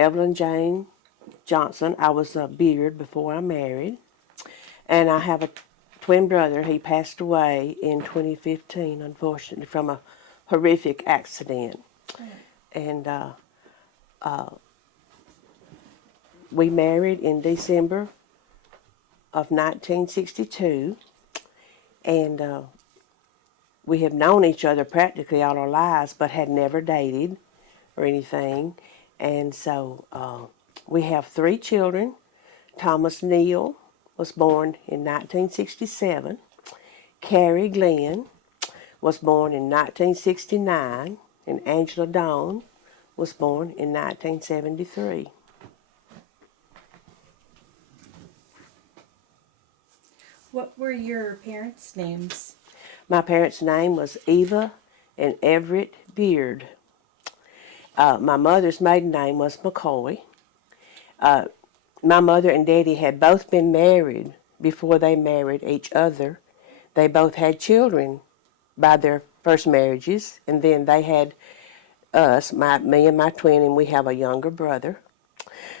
Evelyn Jane Johnson. I was a Beard before I married. And I have a twin brother. He passed away in 2015, unfortunately, from a horrific accident. And we married in December of 1962. And we have known each other practically all our lives, but had never dated or anything. And so we have 3 children. Thomas Neil was born in 1967. Carrie Glenn was born in 1969. And Angela Dawn was born in 1973. What were your parents' names? My parents' name was Eva and Everett Beard. My mother's maiden name was McCoy. My mother and Daddy had both been married before they married each other. They both had children by their first marriages, and then they had us, me and my twin, and we have a younger brother.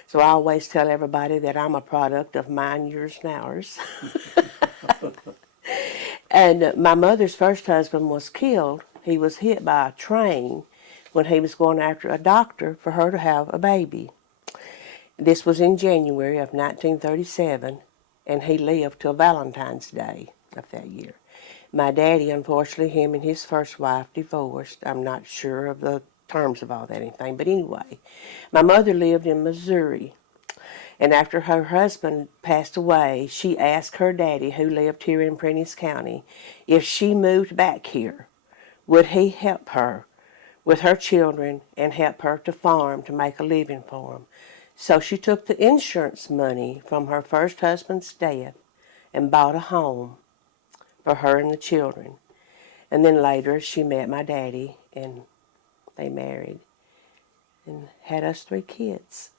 So I always tell everybody that I'm a product of mine, yours, and ours. And my mother's first husband was killed. He was hit by a train when he was going after a doctor for her to have a baby. This was in January of 1937, and he lived till Valentine's Day of that year. My daddy, unfortunately, him and his first wife divorced. I'm not sure of the terms of all that anything, but anyway, my mother lived in Missouri. And after her husband passed away, she asked her daddy, who lived here in Prentiss County, if she moved back here, would he help her with her children and help her to farm to make a living for them. So she took the insurance money from her first husband's death and bought a home for her and the children. And then later she met my daddy and they married and had us 3 kids.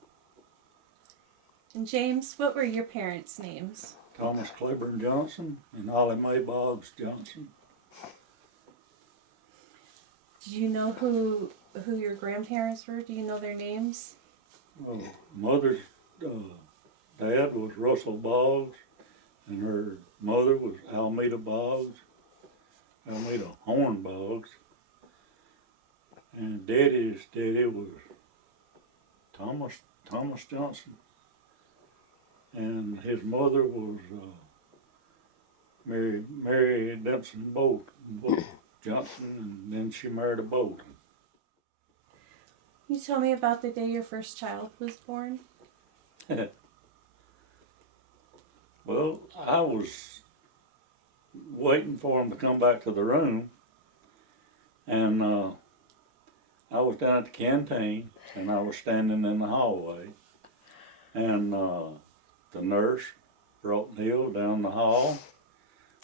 And James, what were your parents' names? Thomas Claiborne Johnson and Ollie Mae Boggs Johnson. Do you know who your grandparents were? Do you know their names? Mother's dad was Russell Boggs, and her mother was Almeda Horn Boggs. And Daddy's daddy was Thomas Johnson. And his mother was Mary Denson Bolt Johnson, and then she married a Bolton. Can you tell me about the day your first child was born? Well, I was waiting for him to come back to the room, and I was down at the canteen, and I was standing in the hallway, and the nurse brought Neil down the hall.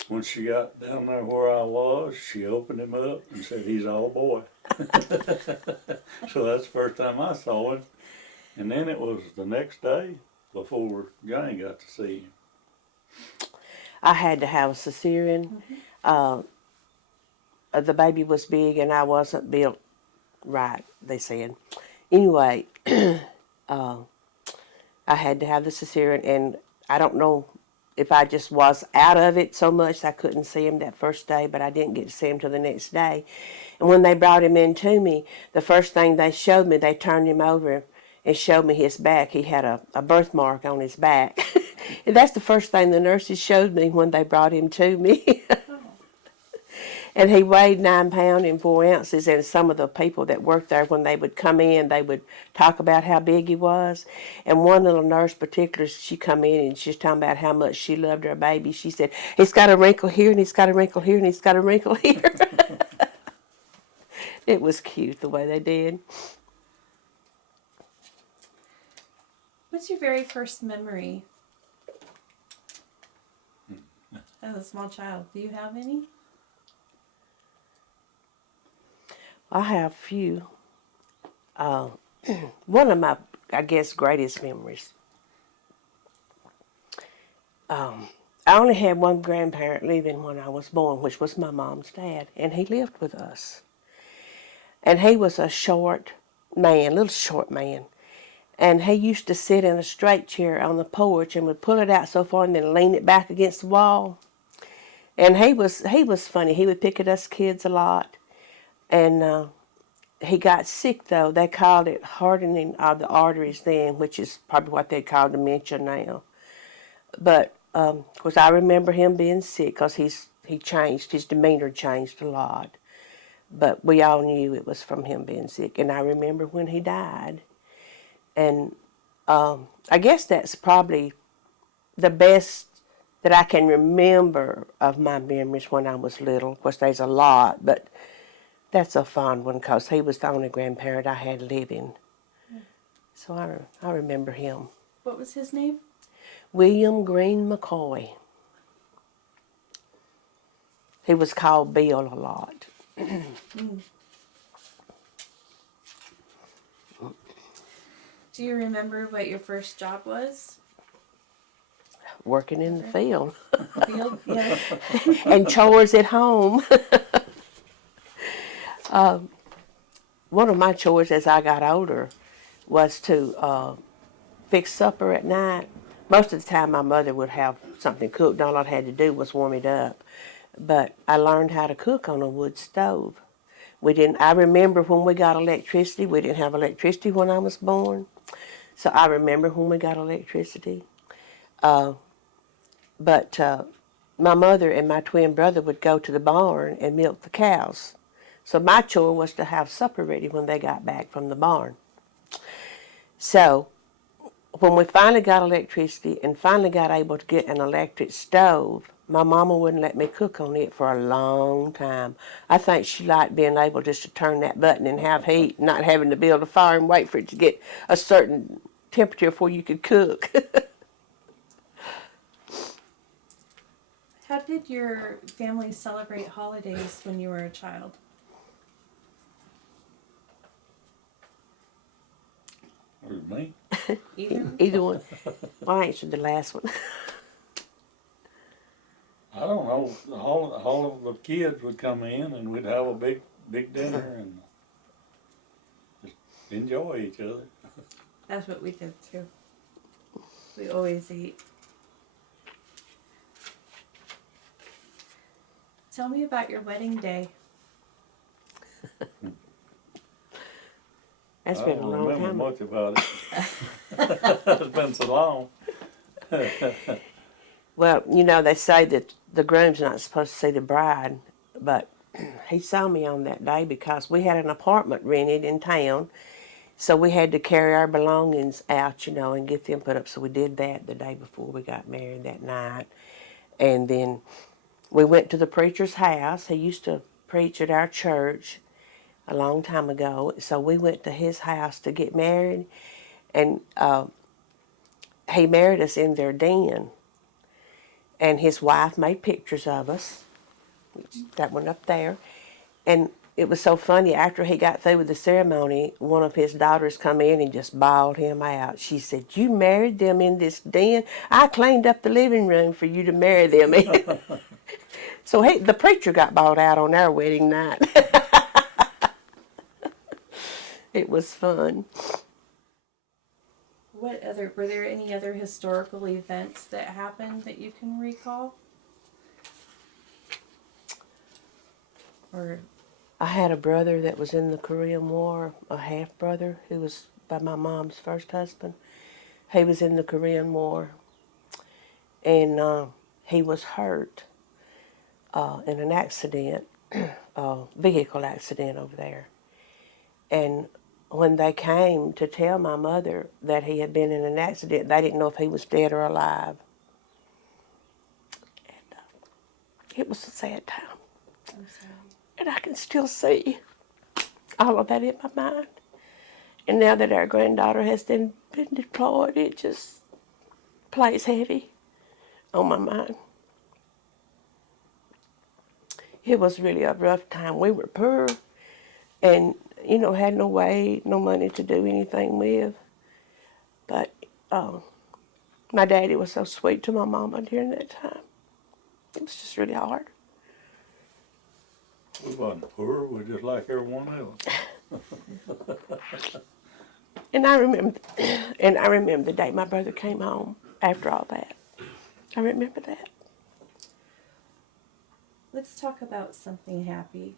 When she got down there where I was, she opened him up and said, "He's all boy." So that's the first time I saw him. And then it was the next day before Johnny got to see him. I had to have a cesarean. The baby was big and I wasn't built right, they said. Anyway, I had to have the cesarean, and I don't know if I just was out of it so much I couldn't see him that first day, but I didn't get to see him till the next day. And when they brought him in to me, the first thing they showed me, they turned him over and showed me his back. He had a birthmark on his back. And that's the first thing the nurses showed me when they brought him to me. And he weighed 9 pounds and 4 ounces, and some of the people that worked there, when they would come in, they would talk about how big he was. And one little nurse particular, she come in and she's talking about how much she loved her baby. She said, "He's got a wrinkle here, and he's got a wrinkle here, and he's got a wrinkle here." It was cute the way they did. What's your very first memory as a small child? Do you have any? I have a few. One of my, I guess, greatest memories. I only had one grandparent living when I was born, which was my mom's dad, and he lived with us. And he was a short man, little short man. And he used to sit in a straight chair on the porch and would pull it out so far and then lean it back against the wall. And he was funny. He would pick at us kids a lot. And he got sick, though. They called it hardening of the arteries then, which is probably what they call dementia now. But, of course, I remember him being sick because he changed. His demeanor changed a lot. But we all knew it was from him being sick. And I remember when he died. And I guess that's probably the best that I can remember of my memories when I was little. Of course, there's a lot, but that's a fond one because he was the only grandparent I had living. So I remember him. What was his name? William Green McCoy. He was called Bill a lot. Do you remember what your first job was? Working in the field. Field? Yes. And chores at home. One of my chores as I got older was to fix supper at night. Most of the time my mother would have something cooked. All I had to do was warm it up. But I learned how to cook on a wood stove. I remember when we got electricity. We didn't have electricity when I was born. So I remember when we got electricity. But my mother and my twin brother would go to the barn and milk the cows. So my chore was to have supper ready when they got back from the barn. So when we finally got electricity and finally got able to get an electric stove, my mama wouldn't let me cook on it for a long time. I think she liked being able just to turn that button and have heat, not having to build a fire and wait for it to get a certain temperature before you could cook. How did your family celebrate holidays when you were a child? With me? Either one. Well, I answered the last one. I don't know. All of the kids would come in and we'd have a big dinner and just enjoy each other. That's what we did too. We always eat. Tell me about your wedding day. That's I been a don't long remember time. much about it. It's been so long. Well, they say that the groom's not supposed to see the bride, but he saw me on that day because we had an apartment rented in town, so we had to carry our belongings out, and get them put up. So we did that the day before we got married that night. And then we went to the preacher's house. He used to preach at our church a long time ago, so we went to his house to get married, and he married us in their den. And his wife made pictures of us, that one up there. And it was so funny, after he got through with the ceremony, one of his daughters come in and just bawled him out. She said, "You married them in this den? I cleaned up the living room for you to marry them in." So the preacher got bawled out on our wedding night. It was fun. Were there any other historical events that happened that you can recall? Or I had a brother that was in the Korean War, a half-brother who was by my mom's first husband. He was in the Korean War, and he was hurt in an accident, vehicle accident over there. And when they came to tell my mother that he had been in an accident, they didn't know if he was dead or alive. And it was a sad time. I'm sorry. And I can still see all of that in my mind. And now that our granddaughter has been deployed, it just plays heavy on my mind. It was really a rough time. We were poor and, had no money to do anything with. But my daddy was so sweet to my mama during that time. It was just really hard. We wasn't poor, we just like everyone else. And I remember, and I remember the day my brother came home after all that. I remember that. Let's talk about something happy.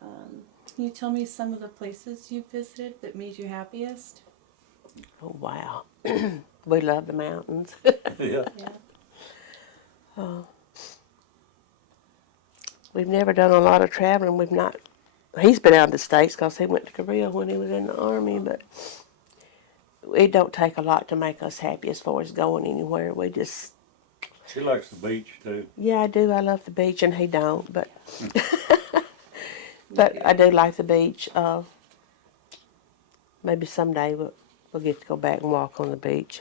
Can you tell me some of the places you visited that made you happiest? Oh, wow. We love the mountains. Yeah. Yeah. We've never done a lot of traveling. We've not. He's been out of the States because he went to Korea when he was in the Army, but it don't take a lot to make us happy as far as going anywhere. We just, She likes the beach too. yeah, I do. I love the beach, and he don't, but Me I too. do like the beach. Maybe someday we'll get to go back and walk on the beach.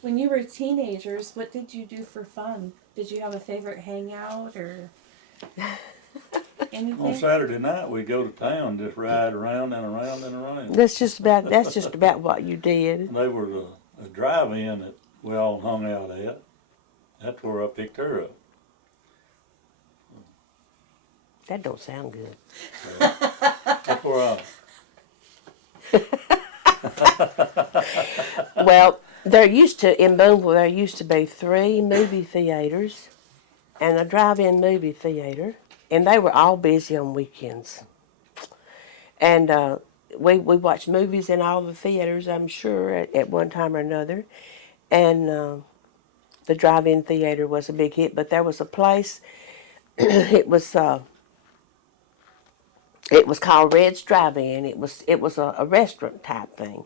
When you were teenagers, what did you do for fun? Did you have a favorite hangout or On anything? Saturday night, we go to town, just ride around and around and around. That's just about what you did. And they were a drive-in that we all hung out at. That's where I picked her up. That don't sound good. So that's where Well, in Boonville, there used to be 3 movie theaters and a drive-in movie theater, and they were all busy on weekends. And we watched movies in all the theaters, I'm sure, at one time or another. And the drive-in theater was a big hit, but there was a place, it was called Red's Drive-In. It was a restaurant type thing,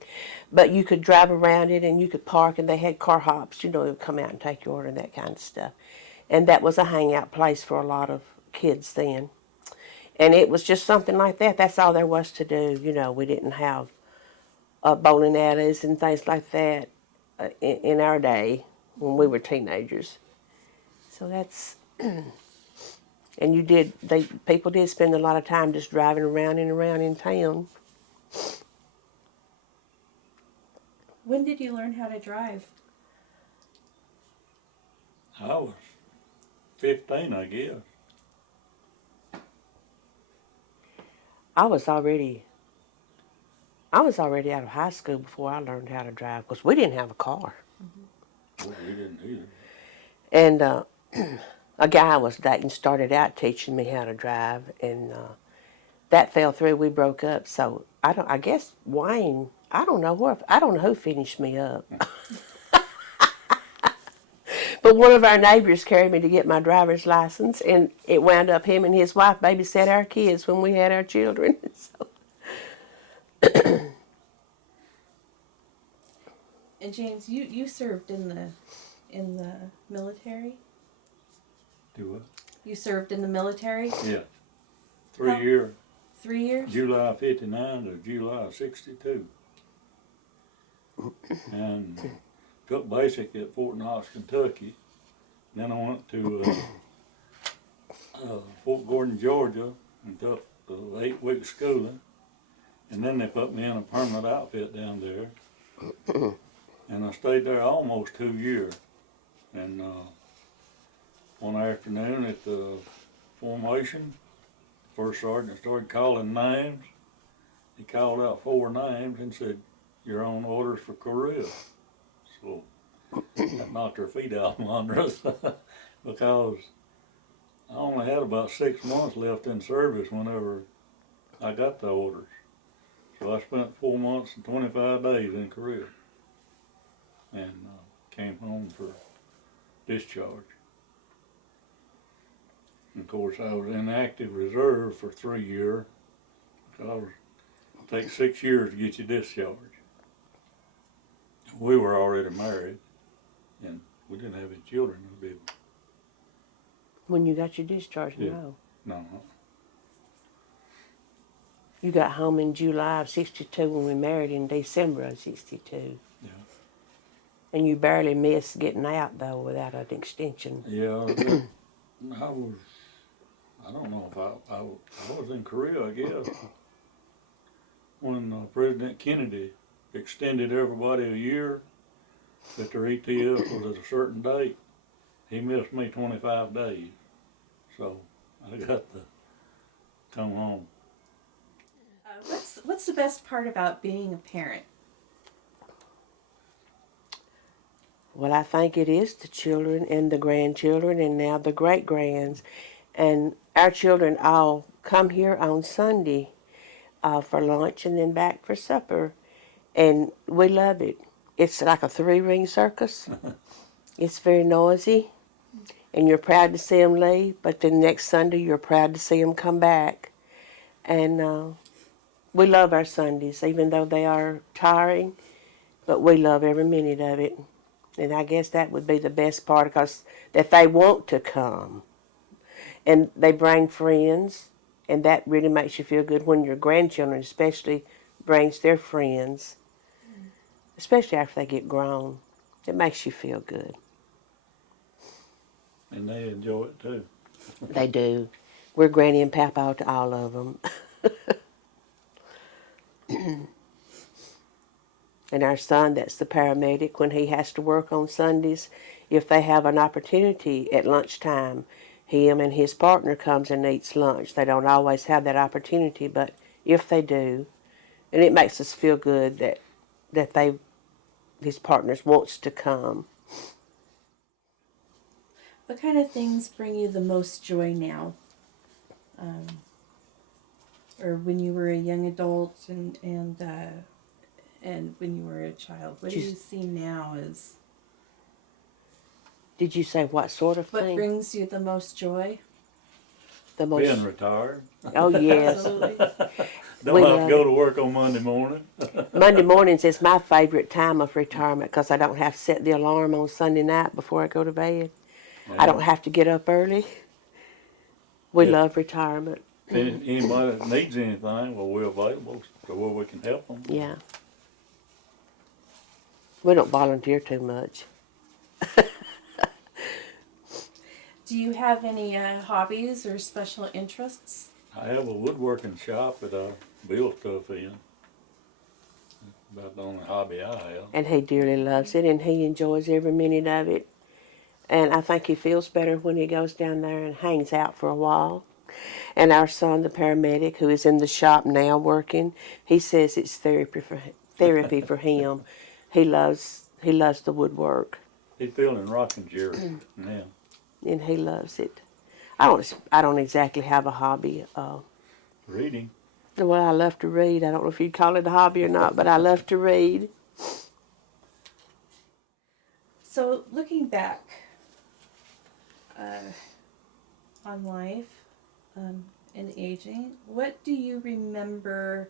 but you could drive around it and you could park, and they had car hops. You know, they would come out and take your order and that kind of stuff. And that was a hangout place for a lot of kids then. And it was just something like that. That's all there was to do. You know, we didn't have bowling alleys and things like that in our day when we were teenagers. So that's. And people did spend a lot of time just driving around and around in town. When did you learn how to drive? I was 15, I guess. I was already out of high school before I learned how to drive because we didn't have a car. Well, we didn't either. And a guy I was dating started out teaching me how to drive, and that fell through. We broke up. So I guess Wayne. I don't know who finished me up. But one of our neighbors carried me to get my driver's license, and it wound up him and his wife babysat our kids when we had our children. So. And James, you served in the military? Do what? You served in the military? Yeah. 3 How- years. 3 years? July 59 to July 62. And took basic at Fort Knox, Kentucky. Then I went to Fort Gordon, Georgia, and took 8 weeks schooling. And then they put me in a permanent outfit down there. And I stayed there almost 2 years. And one afternoon at the formation, first sergeant started calling names. He called out 4 names and said, "You're on orders for Korea." So that knocked her feet out from under us because I only had about 6 months left in service whenever I got the orders. So I spent 4 months and 25 days in Korea and came home for discharge. And of course, I was in active reserve for 3 years. Because it takes 6 years to get you discharged. We were already married, and we didn't have any children, did we? When you got your discharge, Yeah. no. No. You got home in July of 62 when we married in December of 62. Yeah. And you barely missed getting out, though, without an extension. Yeah, I don't know if I was in Korea, I guess, when President Kennedy extended everybody a year that their ETF was at a certain date. He missed me 25 days, so I got to come home. What's the best part about being a parent? Well, I think it is the children and the grandchildren and now the great-grands. And our children all come here on Sunday for lunch and then back for supper. And we love it. It's like a three-ring circus. It's very noisy. And you're proud to see them leave, but then next Sunday you're proud to see them come back. And we love our Sundays, even though they are tiring, but we love every minute of it. And I guess that would be the best part, because that they want to come. And they bring friends, and that really makes you feel good when your grandchildren especially brings their friends, especially after they get grown. It makes you feel good. And they enjoy it too. They do. We're Granny and Papa to all of them. And our son, that's the paramedic, when he has to work on Sundays, if they have an opportunity at lunchtime, him and his partner comes and eats lunch. They don't always have that opportunity, but if they do, and it makes us feel good that his partners wants to come. What kind of things bring you the most joy now? Or when you were a young adult and when you were a child? What do you see now as... Did you say what sort of What thing? brings you the most joy? The most. Being retired. Oh yes. Absolutely. Don't We have love to go it. to work on Monday morning. Monday mornings is my favorite time of retirement, because I don't have to set the alarm on Sunday night before I go to bed. I don't have to get up early. We Yeah. love retirement. If anybody that needs anything, well, we're available to where we can help them. Yeah. We don't volunteer too much. Do you have any hobbies or special interests? I have a woodworking shop that I build stuff in. That's about the only hobby I have. And he dearly loves it, and he enjoys every minute of it. And I think he feels better when he goes down there and hangs out for a while. And our son, the paramedic, who is in the shop now working, he says it's therapy for him. He loves the woodwork, He's building rocking chairs now. and he loves it. I don't exactly have a hobby. Reading. Well, I love to read. I don't know if you'd call it a hobby or not, but I love to read. So, looking back on life and aging, what do you remember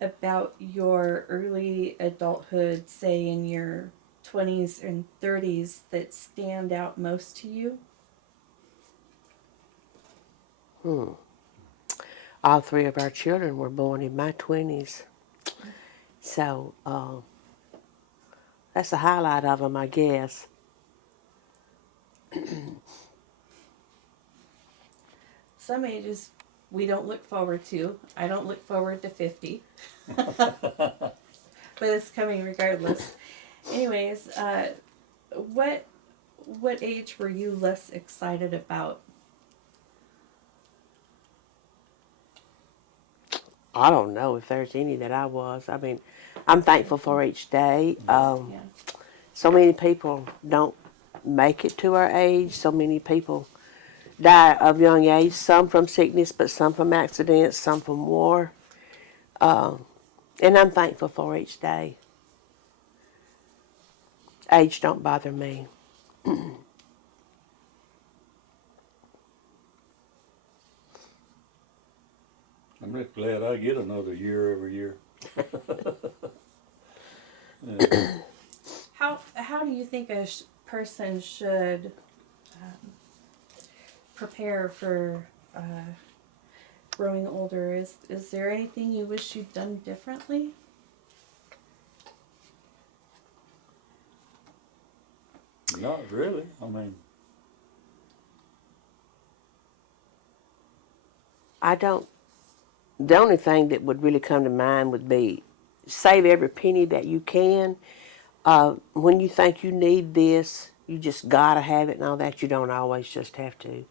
about your early adulthood, say in your 20s and 30s, that stand out most to you? All three of our children were born in my 20s. So that's the highlight of them, I guess. Some ages we don't look forward to. I don't look forward to 50. But it's coming regardless. Anyways, what age were you less excited about? I don't know if there's any that I was. I mean, I'm thankful for each day. Yeah. So many people don't make it to our age. So many people die of young age, some from sickness, but some from accidents, some from war. And I'm thankful for each day. Age don't bother me. I'm just glad I get another year every year. How do you think a person should prepare for growing older? Is there anything you wish you'd done differently? Not really. I mean, I don't. The only thing that would really come to mind would be save every penny that you can. When you think you need this, you just gotta have it and all that. You don't always just have to.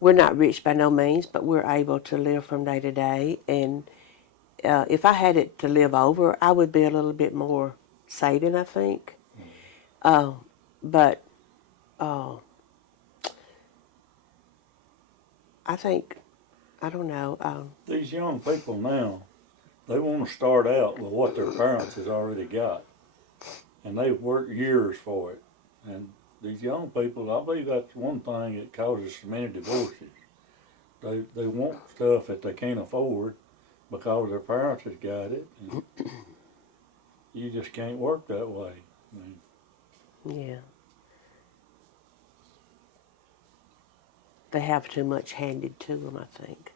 we're not rich by no means, but we're able to live from day to day. And if I had it to live over, I would be a little bit more saving, I think. But I think, I don't know. These young people now, they want to start out with what their parents has already got, and they've worked years for it. And these young people, I believe that's one thing that causes so many divorces. They want stuff that they can't afford because their parents has got it. And you just can't work that way. I mean, Yeah. They have too much handed to them, I think.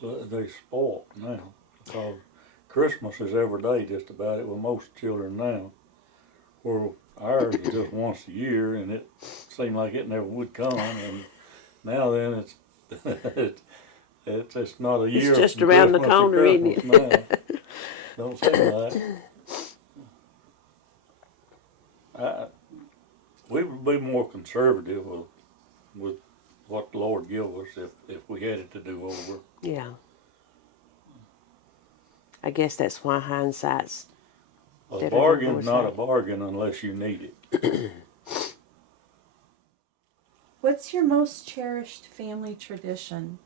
they're spoiled now because Christmas is every day just about it with most children now. Where ours is just once a year, and it seemed like it never would come. And now then, it's not a year. It's just from around the Christmas to corner, isn't Christmas it? now. Don't seem like. We would be more conservative with what the Lord give us if we had it to do over. Yeah. I guess that's why hindsight's A better than bargain's not a foresight. bargain unless you need it. What's your most cherished family tradition?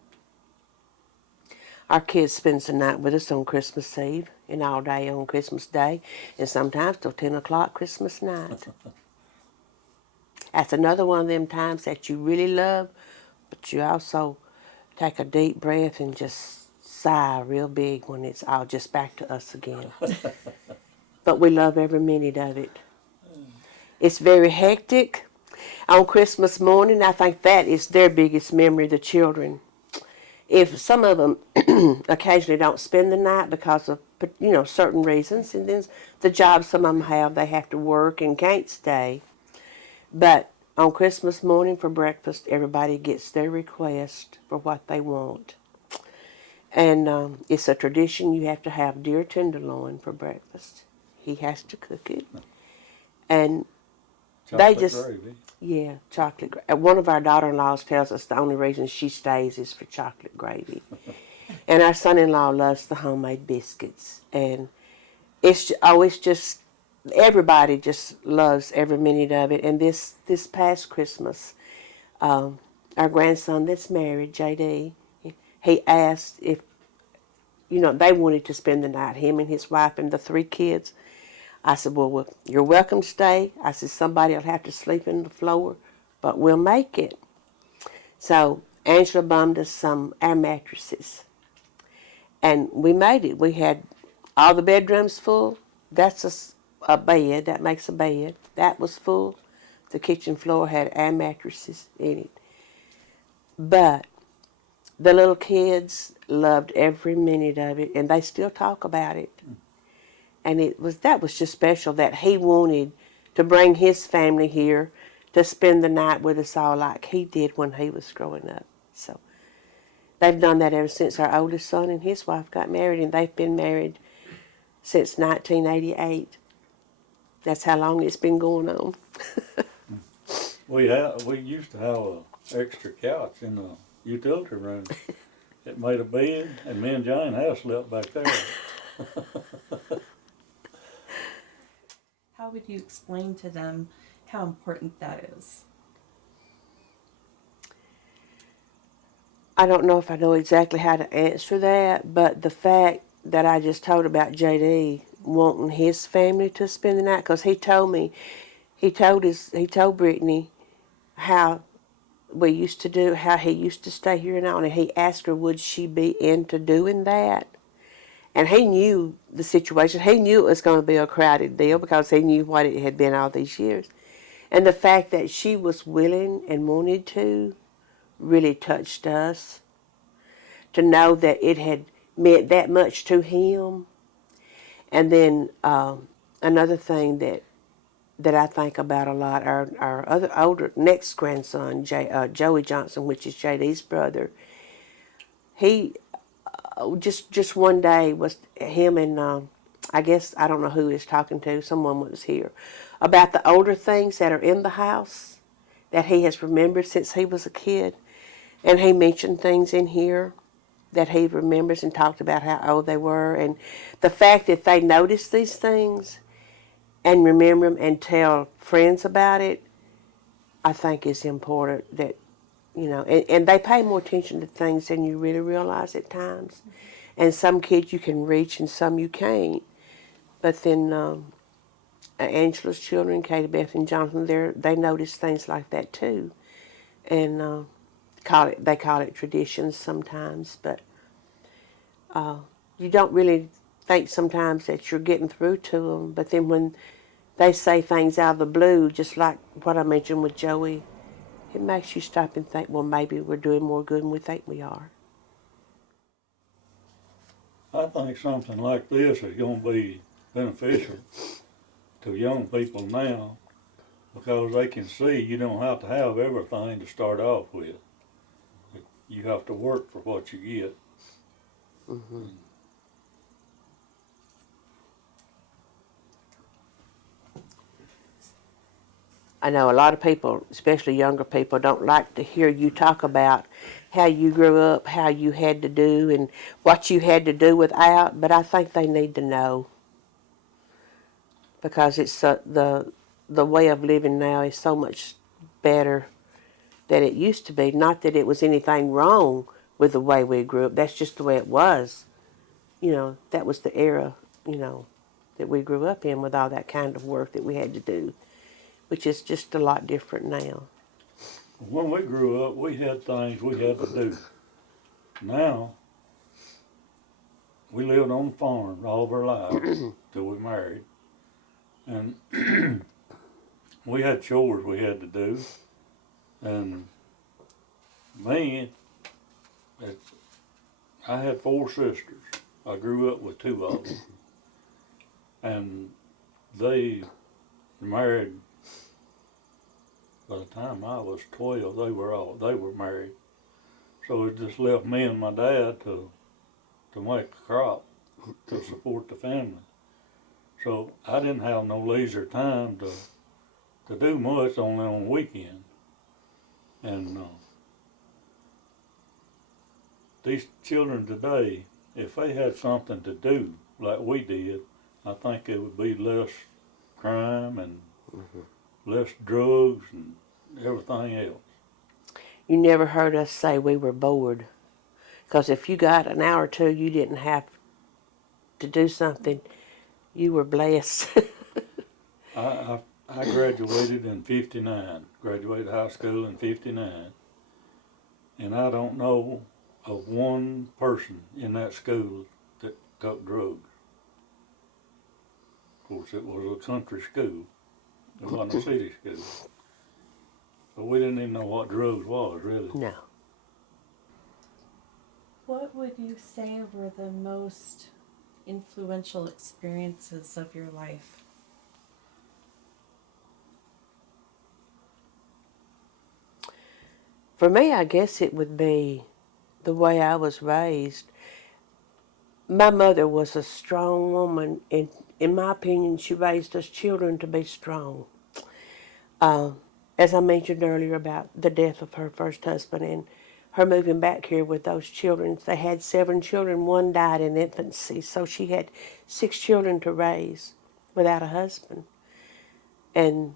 Our kids spends the night with us on Christmas Eve and all day on Christmas Day, and sometimes till 10 o'clock Christmas night. That's another one of them times that you really love, but you also take a deep breath and just sigh real big when it's all just back to us again. But we love every minute of it. It's very hectic. On Christmas morning, I think that is their biggest memory, the children. If some of them occasionally don't spend the night because of certain reasons, and then the jobs some of them have, they have to work and can't stay. But on Christmas morning for breakfast, everybody gets their request for what they want. And it's a tradition you have to have deer tenderloin for breakfast. He has to cook it. And Chocolate just- gravy. yeah, chocolate gravy. One of our daughter-in-laws tells us the only reason she stays is for chocolate gravy. And our son-in-law loves the homemade biscuits. And it's just, everybody just loves every minute of it. And this past Christmas, our grandson that's married, JD, he asked if, they wanted to spend the night, him and his wife and the 3 kids. I said, well, you're welcome to stay. I said, somebody will have to sleep in the floor, but we'll make it. So Angela bummed us some air mattresses. And we made it. We had all the bedrooms full. That's a bed. That makes a bed. That was full. The kitchen floor had air mattresses in it. But the little kids loved every minute of it, and they still talk about it. And that was just special that he wanted to bring his family here to spend the night with us all like he did when he was growing up. So they've done that ever since our oldest son and his wife got married, and they've been married since 1988. That's how long it's been going on. We used to have an extra couch in the utility room. It made a bed, and me and Jane have slept back there. How would you explain to them how important that is? I don't know if I know exactly how to answer that, but the fact that I just told about JD wanting his family to spend the night, because he told me, he told Brittany how we used to do, how he used to stay here and on, and he asked her would she be into doing that. And he knew the situation. He knew it was going to be a crowded deal because he knew what it had been all these years. And the fact that she was willing and wanted to really touched us. To know that it had meant that much to him. And then another thing that I think about a lot, our other next grandson, Joey Johnson, which is JD's brother, he just one day was him and I guess, I don't know who he was talking to, someone was here, about the older things that are in the house that he has remembered since he was a kid. And he mentioned things in here that he remembers and talked about how old they were. And the fact that they notice these things and remember them and tell friends about it, I think is important. That, you know, and they pay more attention to things than you really realize at times. And some kids you can reach and some you can't. But then Angela's children, Katie, Beth, and Jonathan, they notice things like that too. And they call it traditions sometimes, but you don't really think sometimes that you're getting through to them. But then when they say things out of the blue, just like what I mentioned with Joey, it makes you stop and think, well, maybe we're doing more good than we think we are. I think something like this is going to be beneficial to young people now because they can see you don't have to have everything to start off with. You have to work for what you get. Mm-hmm. I know a lot of people, especially younger people, don't like to hear you talk about how you grew up, how you had to do, and what you had to do without, but I think they need to know because it's the way of living now is so much better than it used to be. Not that it was anything wrong with the way we grew up. That's just the way it was. You know, that was the era, you know, that we grew up in with all that kind of work that we had to do, which is just a lot different now. When we grew up, we had things we had to do. Now, we lived on the farm all of our lives till we married. And we had chores we had to do. And me, I had 4 sisters. I grew up with 2 of them. And they married, by the time I was 12, they were married. So it just left me and my dad to make a crop to support the family. So I didn't have no leisure time to do much, only on the weekend. And these children today, if they had something to do like we did, I think it would be less crime and less drugs and everything else. You never heard us say we were bored. Because if you got an hour or two, you didn't have to do something, you were blessed. I graduated in '59, graduated high school in '59, and I don't know of one person in that school that took drugs. Of course, it was a country school. It wasn't a city school. But we didn't even know what drugs was, really. No. What would you say were the most influential experiences of your life? For me, I guess it would be the way I was raised. My mother was a strong woman, and in my opinion, she raised us children to be strong. As I mentioned earlier about the death of her first husband and her moving back here with those children. They had 7 children. 1 died in infancy, so she had 6 children to raise without a husband. And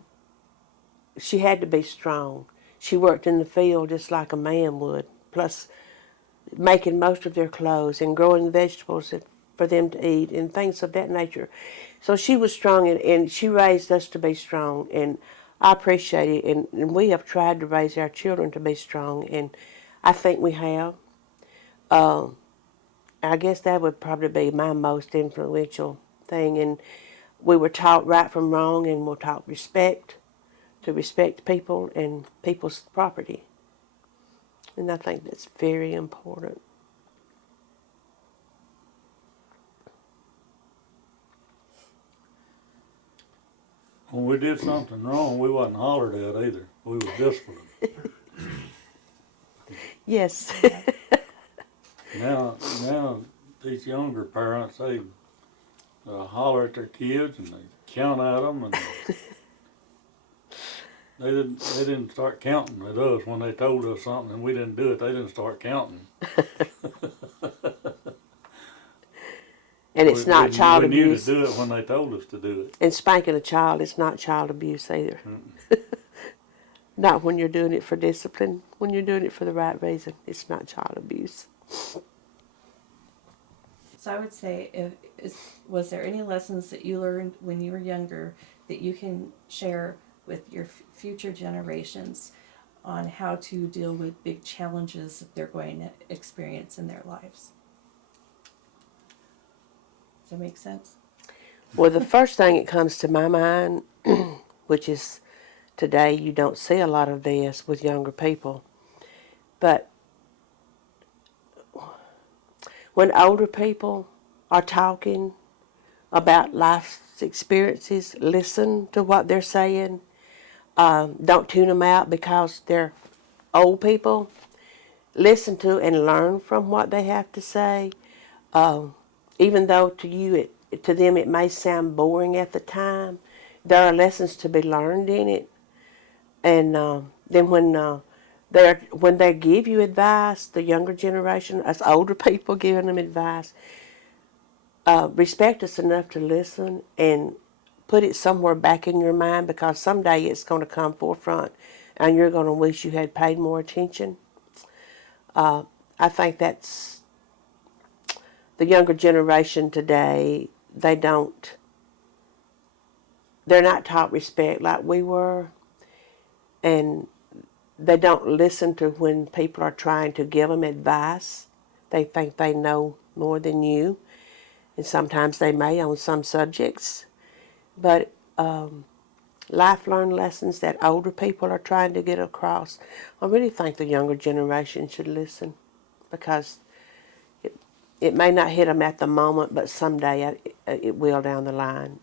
she had to be strong. She worked in the field just like a man would, plus making most of their clothes and growing vegetables for them to eat and things of that nature. So she was strong, and she raised us to be strong, and I appreciate it. And we have tried to raise our children to be strong, and I think we have. I guess that would probably be my most influential thing. And we were taught right from wrong, and we're taught respect, to respect people and people's property. And I think that's very important. When we did something wrong, we wasn't hollered at either. We were disciplined. Yes. Now these younger parents, they holler at their kids and they count at them, and They didn't start counting at us when they told us something and we didn't do it. They didn't start counting. And it's not child we knew to abuse. do it when they told us to do it. And spanking a child is not child abuse either. Mm-mm. Not when you're doing it for discipline. When you're doing it for the right reason, it's not child abuse. So I would say, was there any lessons that you learned when you were younger that you can share with your future generations on how to deal with big challenges that they're going to experience in their lives? Does that make sense? Well, the first thing that comes to my mind, which is today you don't see a lot of this with younger people, but when older people are talking about life's experiences, listen to what they're saying. Don't tune them out because they're old people. Listen to and learn from what they have to say. Even though to them it may sound boring at the time, there are lessons to be learned in it. And then when they give you advice, the younger generation, us older people giving them advice, respect us enough to listen and put it somewhere back in your mind, because someday it's going to come forefront and you're going to wish you had paid more attention. I think that's the younger generation today. They're not taught respect like we were, and they don't listen to when people are trying to give them advice. They think they know more than you, and sometimes they may on some subjects. But life learned lessons that older people are trying to get across, I really think the younger generation should listen, because it may not hit them at the moment, but someday it will down the line.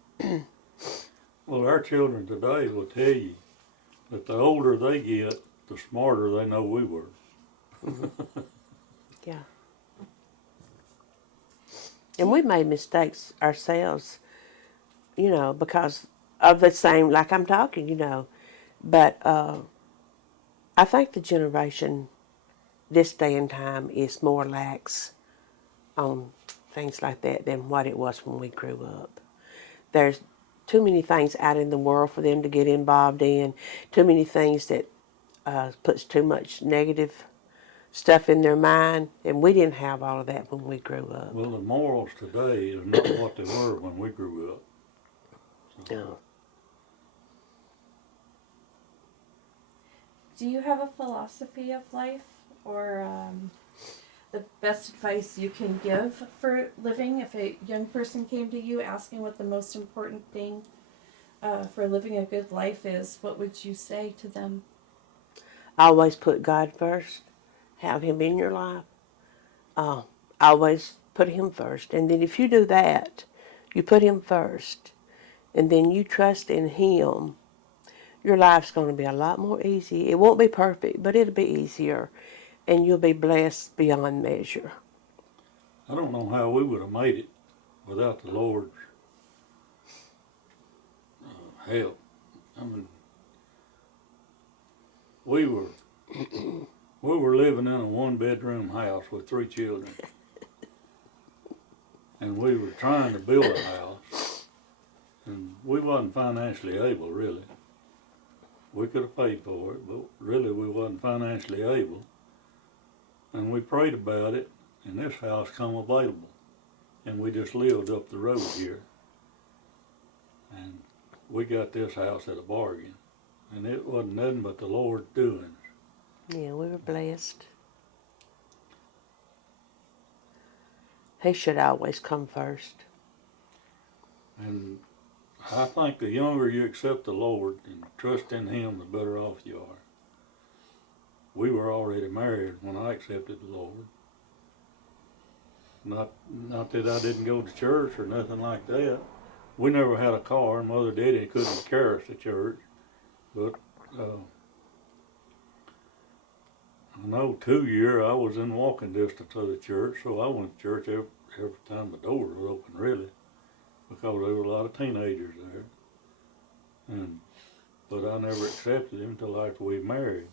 Well, our children today will tell you that the older they get, the smarter they know we were. Yeah. And we made mistakes ourselves, because of the same, like I'm talking, But I think the generation this day and time is more lax on things like that than what it was when we grew up. There's too many things out in the world for them to get involved in, too many things that puts too much negative stuff in their mind, and we didn't have all of that when we grew up. Well, the morals today is not what they were when we grew up. So, No. Do you have a philosophy of life, or the best advice you can give for living? If a young person came to you asking what the most important thing for living a good life is, what would you say to them? Always put God first. Have Him in your life. Always put Him first. And then if you do that, you put Him first, and then you trust in Him, your life's going to be a lot more easy. It won't be perfect, but it'll be easier, and you'll be blessed beyond measure. I don't know how we would have made it without the Lord's help. I mean, we were living in a one-bedroom house with 3 children, and we were trying to build a house, and we wasn't financially able, really. We could have paid for it, but really we wasn't financially able. And we prayed about it, and this house come available, and we just lived up the road here, and we got this house at a bargain, and it wasn't nothing but the Lord's doing. Yeah, we were blessed. He should always come first. And I think the younger you accept the Lord and trust in Him, the better off you are. We were already married when I accepted the Lord. Not that I didn't go to church or nothing like that. We never had a car, and Mother and Daddy couldn't carry us to church. But I know 2 years I was in walking distance of the church, so I went to church every time the door was open, really, because there were a lot of teenagers there. And but I never accepted him until after we married.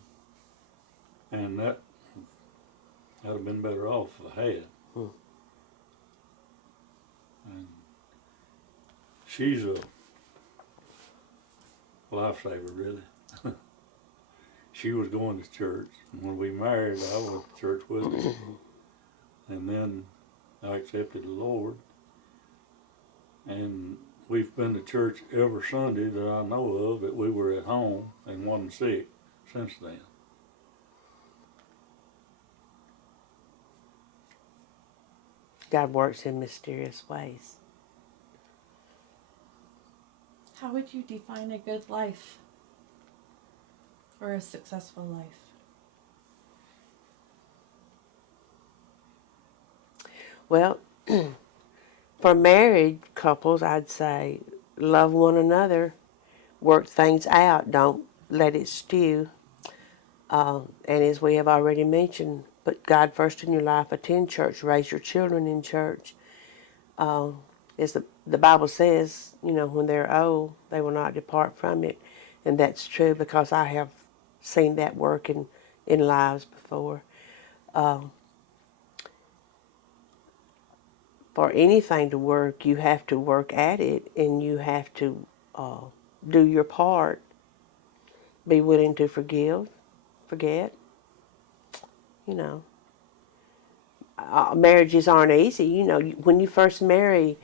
And I'd have been better off if I had. Hmm. And she's a lifesaver, really. She was going to church. And when we married, I went to church with her. And then I accepted the Lord. And we've been to church every Sunday that I know of that we were at home and wasn't sick since then. God works in mysterious ways. How would you define a good life or a successful life? Well, for married couples, I'd say love one another, work things out, don't let it stew. And as we have already mentioned, put God first in your life, attend church, raise your children in church. As the Bible says, when they're old, they will not depart from it. And that's true because I have seen that work in lives before. For anything to work, you have to work at it and you have to do your part. Be willing to forgive, forget. Marriages aren't easy. When you first marry,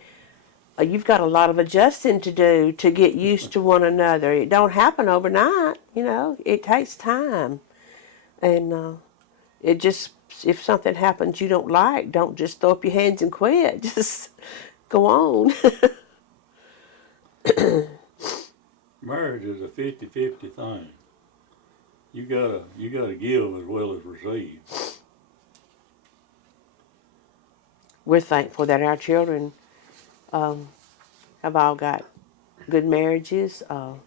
you've got a lot of adjusting to do to get used to one another. It don't happen overnight. It takes time, and it just if something happens you don't like, don't just throw up your hands and quit. Just go on. Marriage is a 50-50 thing. You gotta give as well as receive. We're thankful that our children have all got good marriages, and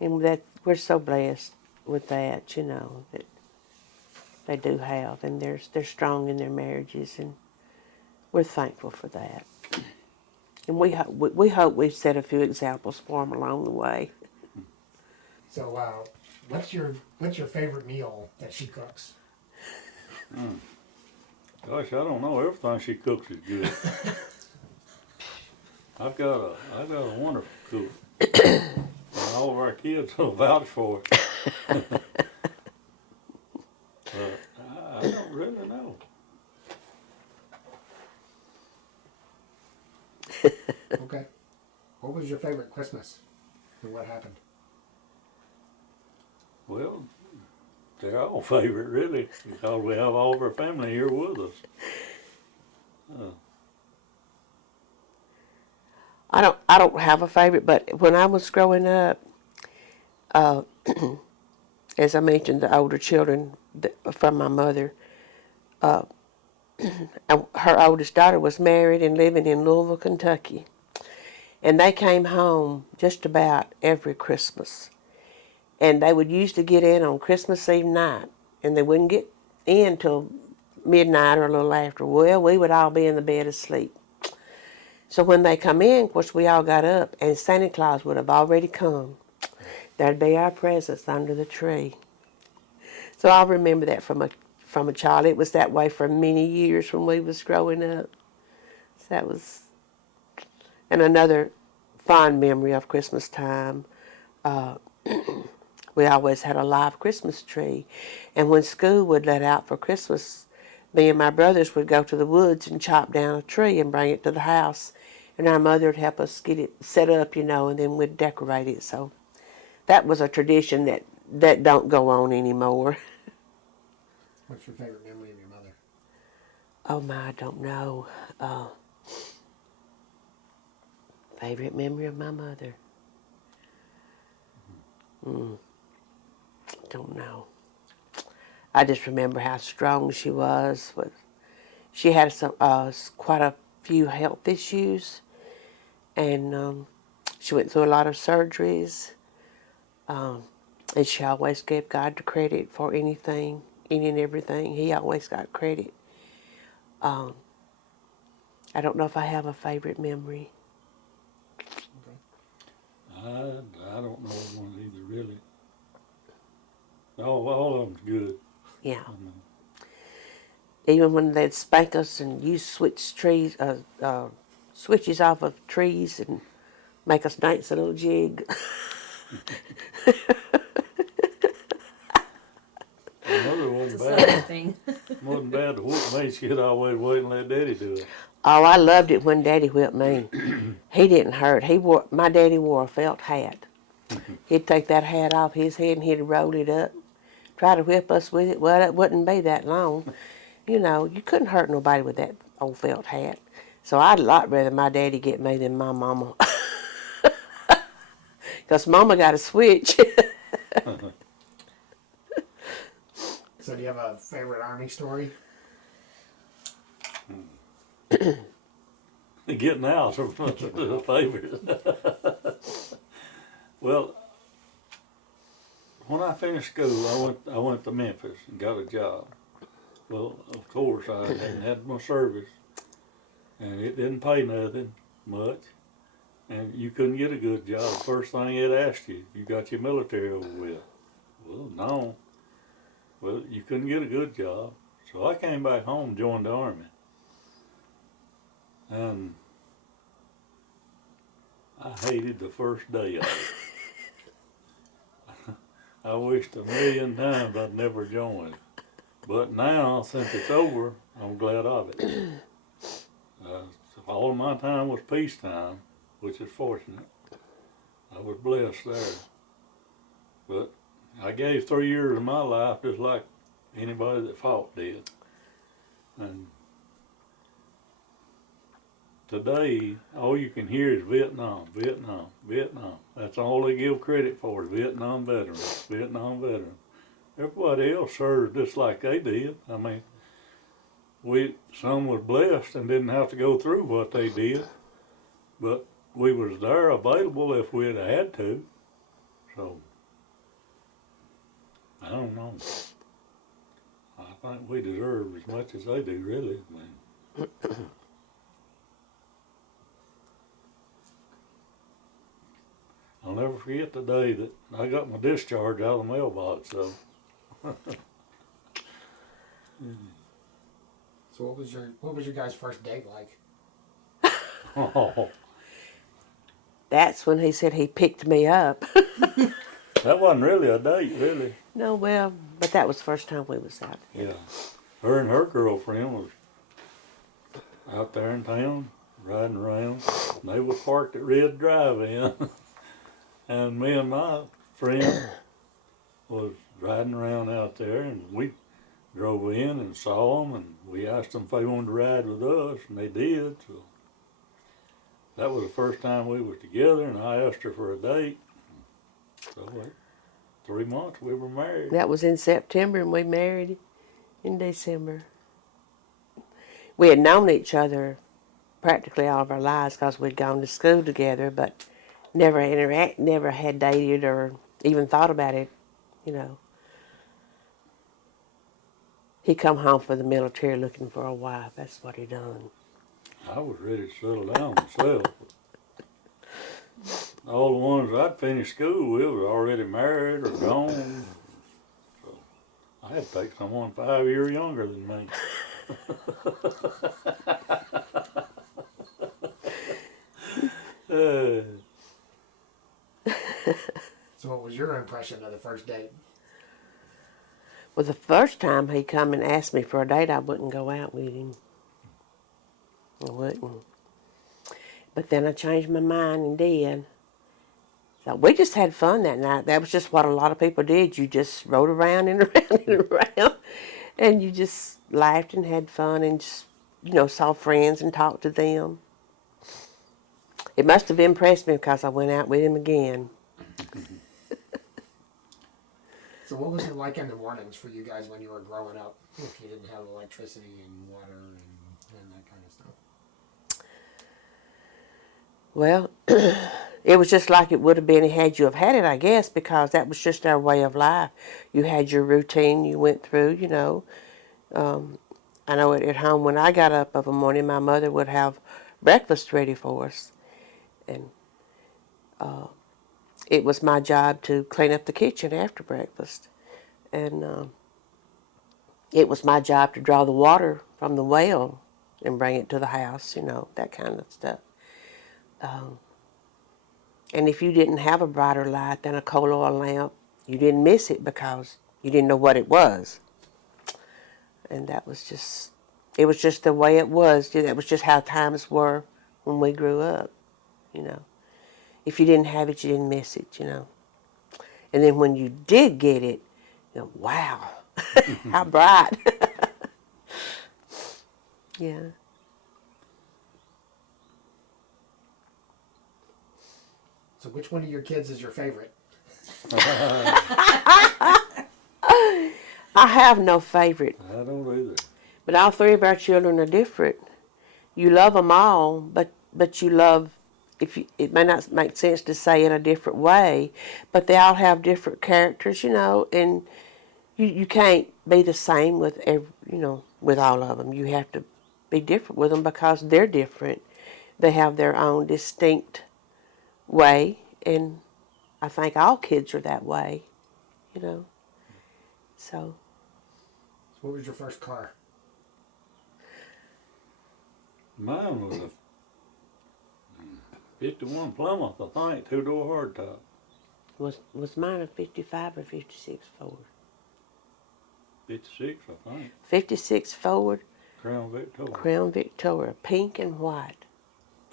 that we're so blessed with that. That they do have, and they're strong in their marriages, and we're thankful for that. And we hope we've set a few examples for them along the way. So, what's your favorite meal that she cooks? Gosh, I don't know. Everything she cooks is good. I've got a wonderful cook. And all of our kids will vouch for it. But I don't really know. Okay. What was your favorite Christmas, and what happened? Well, they're all favorite, really, because we have all of our family here with us. I don't have a favorite, but when I was growing up, uh, as I mentioned, the older children from my mother, her oldest daughter was married and living in Louisville, Kentucky. And they came home just about every Christmas. And they would usually get in on Christmas Eve night, and they wouldn't get in till midnight or a little after. Well, we would all be in the bed asleep. So when they come in, of course, we all got up, and Santa Claus would have already come. There'd be our presents under the tree. So I remember that from a child. It was that way for many years when we was growing up. So that was, and another fond memory of Christmas time. We always had a live Christmas tree, and when school would let out for Christmas, me and my brothers would go to the woods and chop down a tree and bring it to the house, and our mother would help us get it set up, and then we'd decorate it. So that was a tradition that don't go on anymore. What's your favorite memory of your mother? Oh my, I don't know. Favorite memory of my mother? Don't know. I just remember how strong she was. But she had some quite a few health issues, and she went through a lot of surgeries. And she always gave God the credit for anything, any and everything. He always got credit. I don't know if I have a favorite memory. I don't know one Even when they'd spank us and use switches off of trees and make us dance a little jig. My mother It's a wasn't southern bad. thing. Wasn't bad to whoop me. She'd always wait and let Daddy do it. Oh, I loved it when Daddy whipped me. He didn't hurt. My daddy wore a felt hat. He'd take that hat off his head and he'd roll it up, try to whip us with it. Well, it wouldn't be that long. You know, you couldn't hurt nobody with that old felt hat. So I'd a lot rather my daddy get me than my mama. Because mama got a switch. So do you have a favorite Army story? Getting out are the favorite. Well, when I finished school, I went to Memphis and got a job. Well, of course, I hadn't had my service, and it didn't pay nothing much, and you couldn't get a good job. The first thing it asked you, you got your military over with. Well, no. Well, you couldn't get a good job, so I came back home and joined the Army. And I hated the first day of it. I wished a million times I'd never joined. But now, since it's over, I'm glad of it. All of my time was peacetime, which is fortunate. I was blessed there. But I gave 3 years of my life just like anybody that fought did. And today, all you can hear is Vietnam, Vietnam, Vietnam. That's all they give credit for is Vietnam veterans, Vietnam veterans. Everybody else served just like they did. I mean, some was blessed and didn't have to go through what they did, but we was there available if we'd had to. So, I don't know. I think we deserve as much as they do, really. I mean, I'll never forget the day that I got my discharge out of the mailbox, so. So what was your guys' first date like? Oh, That's when he said he picked me up. that wasn't really a date, really. No, well, but that was the first time we was out. Yeah. Her and her girlfriend was out there in town, riding around. They was parked at Red Drive-In. And me and my friend was riding around out there, and we drove in and saw them, and we asked them if they wanted to ride with us, and they did. So that was the first time we were together, and I asked her for a date. So 3 months we were married. That was in September, and we married in December. We had known each other practically all of our lives because we'd gone to school together, but never had dated or even thought about it, you know. He come home from the military looking for a wife. That's what he done. I was ready to settle down myself. All the ones I'd finished school with was already married or gone. So I had to take someone 5 years younger than me. So what was your impression of the first date? Well, the first time he come and asked me for a date, I wouldn't go out with him. I wouldn't. But then I changed my mind and did. So we just had fun that night. That was just what a lot of people did. You just rode around and around and around. And you just laughed and had fun and just, saw friends and talked to them. It must have impressed me because I went out with him again. So what was it like in the mornings for you guys when you were growing up, if you didn't have electricity and water and that kind of stuff? Well, it was just like it would have been had you have had it, I guess, because that was just our way of life. You had your routine you went through, I know at home when I got up of a morning, my mother would have breakfast ready for us. And it was my job to clean up the kitchen after breakfast. And, it was my job to draw the water from the well and bring it to the house, that kind of stuff. And if you didn't have a brighter light than a coal oil lamp, you didn't miss it because you didn't know what it was. And it was just the way it was. That was just how times were when we grew up. If you didn't have it, you didn't miss it. And then when you did get it, wow, how bright. Yeah. So which one of your kids is your favorite? I have no favorite, I don't either. but all three of our children are different. You love them all, but you love, it may not make sense to say in a different way, but they all have different characters, and you can't be the same with with all of them. You have to be different with them because they're different. They have their own distinct way, and I think all kids are that way. So So what was your first car? Mine was a 51 Plymouth, I think, two-door hardtop. was mine a 55 or 56 Ford? 56, I think. 56 Ford Crown Victoria. Crown Victoria, pink and white.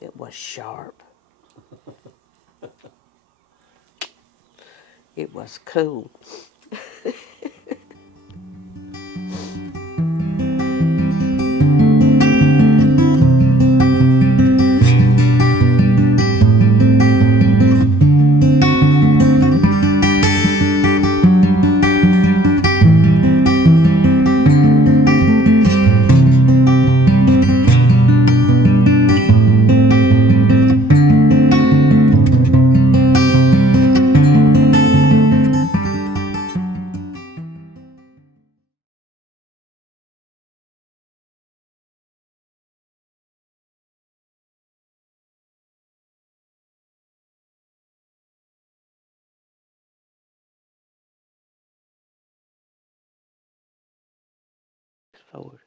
It was sharp. It was cool. Ford.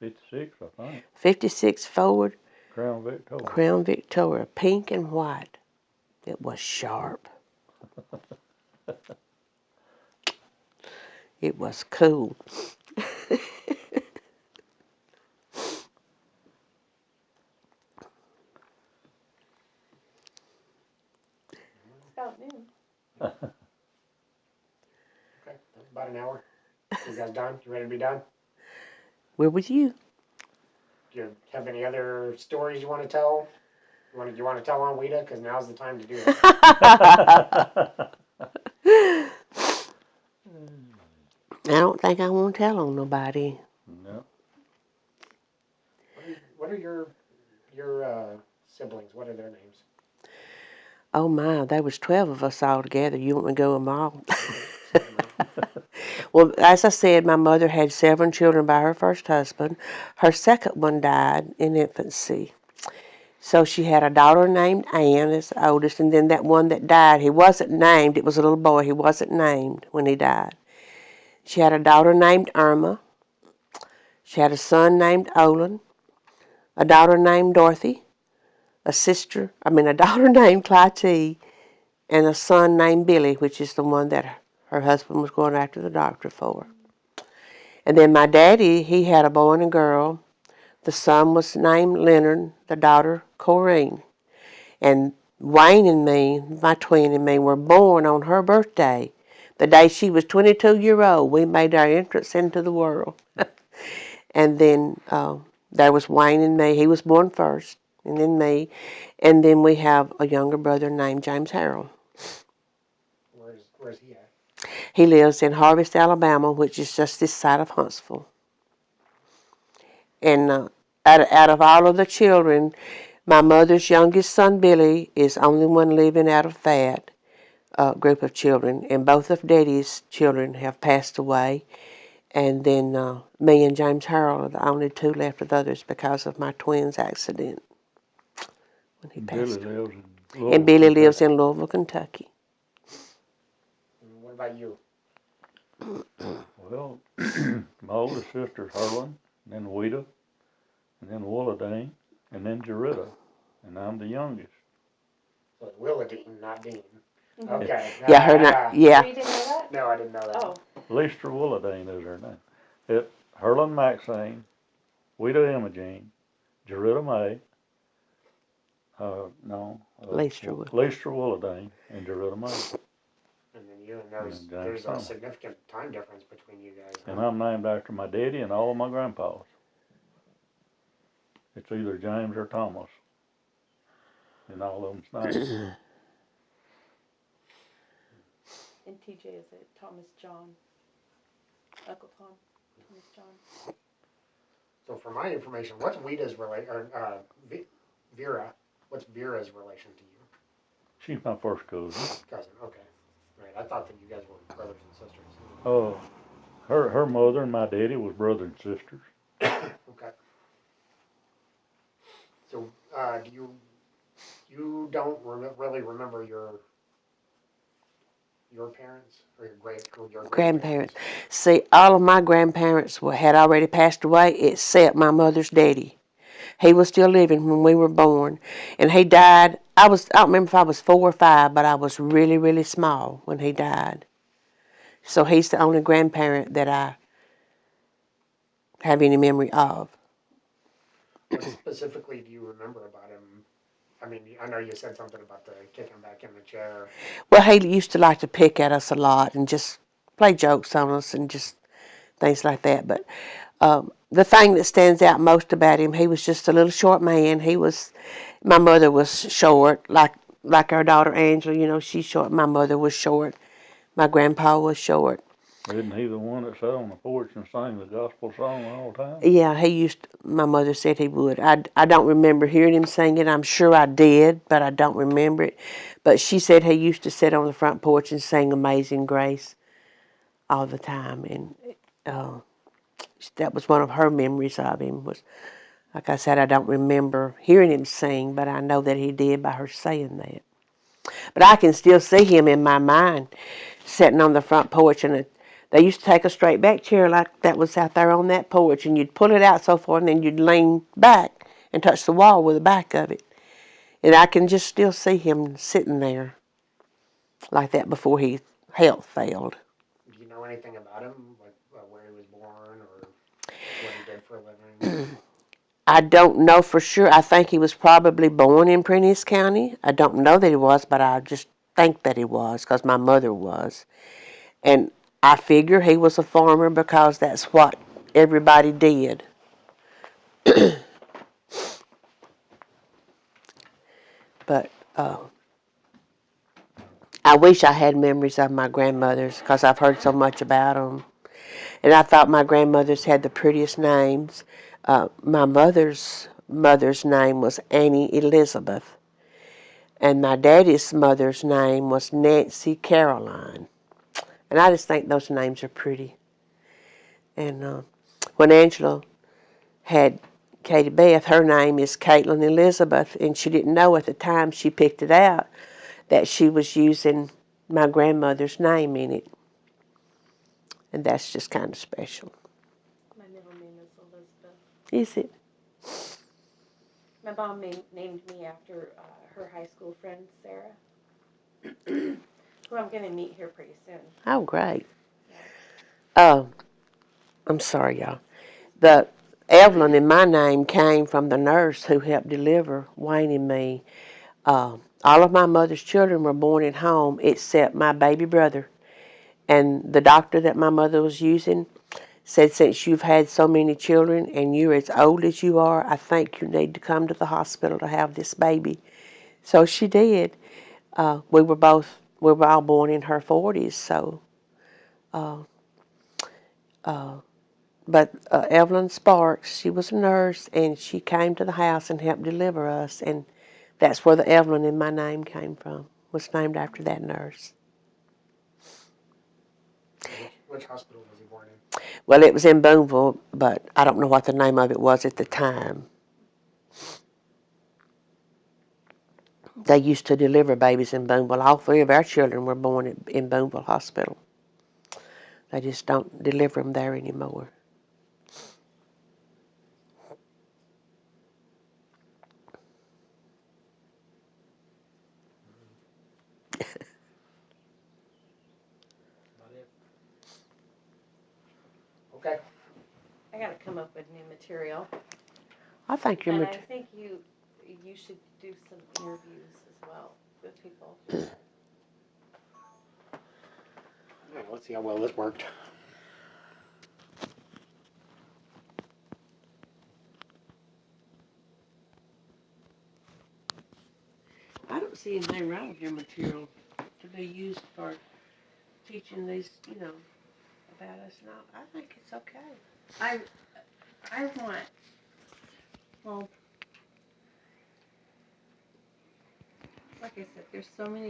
56, I think. 56 Ford Crown Victoria. Crown Victoria, pink and white. It was sharp. It was cool. It's about noon. Okay, about an hour. You guys done? You ready to be done? Where was you? Do you have any other stories you want to tell? You want to tell on Weta? Because now's the time to do it. I don't think I want to tell on nobody. No. What are your siblings? What are their names? Oh my, there was 12 of us all together. You want me to go them all? Say them out. Well, as I said, my mother had 7 children by her first husband. Her second one died in infancy. So she had a daughter named Ann as the oldest, and then that one that died, he wasn't named. It was a little boy. He wasn't named when he died. She had a daughter named Irma. She had a son named Olin, a daughter named Dorothy, a daughter named Clytie, and a son named Billy, which is the one that her husband was going after the doctor for. And then my daddy, he had a boy and a girl. The son was named Leonard, the daughter Corrine. And Wayne and me, my twin and me, were born on her birthday. The day she was 22-year old, we made our entrance into the world. And then there was Wayne and me. He was born first, and then me. And then we have a younger brother named James Harold. Where's he at? He lives in Harvest, Alabama, which is just this side of Huntsville. And out of all of the children, my mother's youngest son, Billy, is the only one living out of that group of children. And both of Daddy's children have passed away. And then me and James Harold are the only 2 left of the others because of my twin's accident when he Billy passed. lives in Louisville, And Billy lives Kentucky. in Louisville, Kentucky. And what about you? Well, my oldest sister's Harlan, and then Weta, and then Willadine, and then Jaretta, and I'm the youngest. So it's Willadine, not Dean. Mhm. Okay. Yeah, her name. Oh, Yeah, you didn't know that? No, I didn't know that. Oh, Leistra Willadine is her name. Harlan Maxine, Weta Imogene, Jaretta May, no, Leicester would. Leistra Willadine, and Jaretta May, And then you and and there's then James there's a Thomas. significant time difference between you guys. And Huh? I'm named after my daddy and all of my grandpas. It's either James or Thomas in all of them's names. and TJ is it Thomas John? Uncle Tom, Thomas John. So for my information, what's Weta's Vera? What's Vera's relation to you? She's my first cousin. Cousin. Okay. Right. I thought that you guys were brothers and sisters. Oh, her mother and my daddy was brother and sisters. Okay. So do you don't really remember your parents or your Grandparents. See, all of my grandparents had already passed away except my mother's daddy. He was still living when we were born, and he died. I don't remember if I was 4 or 5, but I was really, really small when he died. So he's the only grandparent that I have any memory of. What specifically do you remember about him? I mean, I know you said something about the kicking back in the chair. Well, he used to like to pick at us a lot and just play jokes on us and just things like that. But the thing that stands out most about him, he was just a little short man. My mother was short, like our daughter Angela. You know, she's short. My mother was short. My grandpa was short. Isn't he the one that sat on the porch and sang the gospel song all the time? Yeah, my mother said he would. I don't remember hearing him sing it. I'm sure I did, but I don't remember it. But she said he used to sit on the front porch and sing Amazing Grace all the time. And uh, that was one of her memories of him. Was, like I said, I don't remember hearing him sing, but I know that he did by her saying that. But I can still see him in my mind sitting on the front porch, and they used to take a straight back chair like that was out there on that porch, and you'd pull it out so far, and then you'd lean back and touch the wall with the back of it. And I can just still see him sitting there like that before his health failed. Do you know anything about him, like where he was born or what he did for a living? I don't know for sure. I think he was probably born in Prentice County. I don't know that he was, but I just think that he was because my mother was. And I figure he was a farmer because that's what everybody did. But I wish I had memories of my grandmothers because I've heard so much about them. And I thought my grandmothers had the prettiest names. My mother's name was Annie Elizabeth, and my daddy's mother's name was Nancy Caroline. And I just think those names are pretty. And when Angela had Katie Beth, her name is Caitlin Elizabeth, and she didn't know at the time she picked it out that she was using my grandmother's name in it. And that's just kind of special. My middle name is Elizabeth. Is it? My mom named me after her high school friend Sarah, who I'm going to meet here pretty soon. Oh, great. Yeah. Oh, I'm sorry, y'all. The Evelyn in my name came from the nurse who helped deliver Wayne and me. All of my mother's children were born at home except my baby brother. And the doctor that my mother was using said, since you've had so many children and you're as old as you are, I think you need to come to the hospital to have this baby. So she did. We were all born in her 40s. So, but Evelyn Sparks, she was a nurse, and she came to the house and helped deliver us, and that's where the Evelyn in my name came from. Was named after that nurse. Which hospital was he born in? Well, it was in Boonville, but I don't know what the name of it was at the time. They used to deliver babies in Boonville. All 3 of our children were born in Boonville Hospital. They just don't deliver them there anymore. About it. Okay. I gotta come up with new material. I think your And I material. think you should do some interviews as well with people. Yeah, let's see how well this worked. I don't see anything wrong with your material to be used for teaching these, about us and all. I think it's okay. I want, well, like I said, there's so many